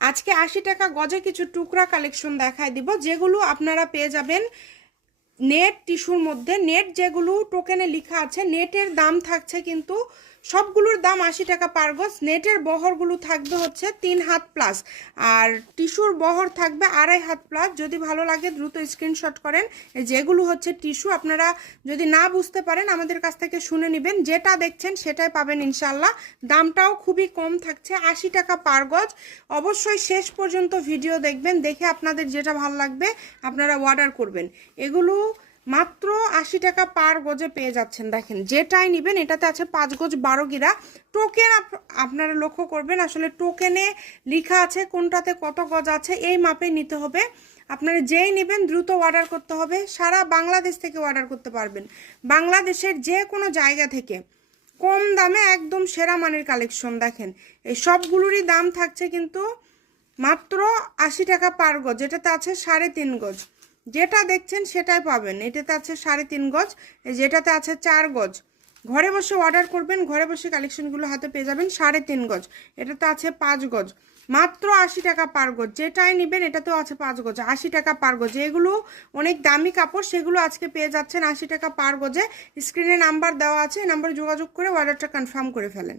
আজকে আশি টাকা গজে কিছু টুকরা কালেকশন দেখায় দিব যেগুলো আপনারা পেয়ে যাবেন নেট টিস্যুর মধ্যে নেট যেগুলো টোকেনে লেখা আছে নেটের দাম থাকছে কিন্তু সবগুলোর দাম আশি টাকা পার গজ নেটের বহরগুলো থাকবে হচ্ছে তিন হাত প্লাস আর টিস্যুর বহর থাকবে আড়াই হাত প্লাস যদি ভালো লাগে দ্রুত স্ক্রিনশট করেন। যেগুলো হচ্ছে টিস্যু আপনারা যদি না বুঝতে পারেন, আমাদের কাছ থেকে শুনে নেবেন। যেটা দেখছেন সেটাই পাবেন ইনশাল্লাহ দামটাও খুবই কম থাকছে, আশি টাকা পার গজ। অবশ্যই শেষ পর্যন্ত ভিডিও দেখবেন, দেখে আপনাদের যেটা ভালো লাগবে, আপনারা অর্ডার করবেন। এগুলো মাত্র আশি টাকা পার গজে পেয়ে যাচ্ছেন। দেখেন, যেটাই নেবেন, এটাতে আছে পাঁচ গজ বারো গিরা। টোকেন আপনারা লক্ষ্য করবেন, আসলে টোকেনে লেখা আছে কোনটাতে কত গজ আছে, এই মাপে নিতে হবে। আপনারা যেই নেবেন, দ্রুত অর্ডার করতে হবে। সারা বাংলাদেশ থেকে অর্ডার করতে পারবেন। বাংলাদেশের যে কোনো জায়গা থেকে। কম দামে একদম সেরা মানের কালেকশন দেখেন। এই সবগুলোরই দাম থাকছে কিন্তু মাত্র আশি টাকা পার গজ এটাতে আছে সাড়ে তিন গজ। যেটা দেখছেন সেটাই পাবেন। এটাতে আছে সাড়ে তিন গজ যেটাতে আছে চার গজ। ঘরে বসে অর্ডার করবেন, ঘরে বসে কালেকশনগুলো হাতে পেয়ে যাবেন সাড়ে তিন গজ। এটাতে আছে পাঁচ গজ। মাত্র আশি টাকা পার গজ। যেটাই নেবেন, এটাতেও আছে পাঁচ গজ। আশি টাকা পার গজ। এগুলো অনেক দামি কাপড়, সেগুলো আজকে পেয়ে যাচ্ছেন আশি টাকা পার গজে। স্ক্রিনে নাম্বার দেওয়া আছে নাম্বারে যোগাযোগ করে অর্ডারটা কনফার্ম করে ফেলেন।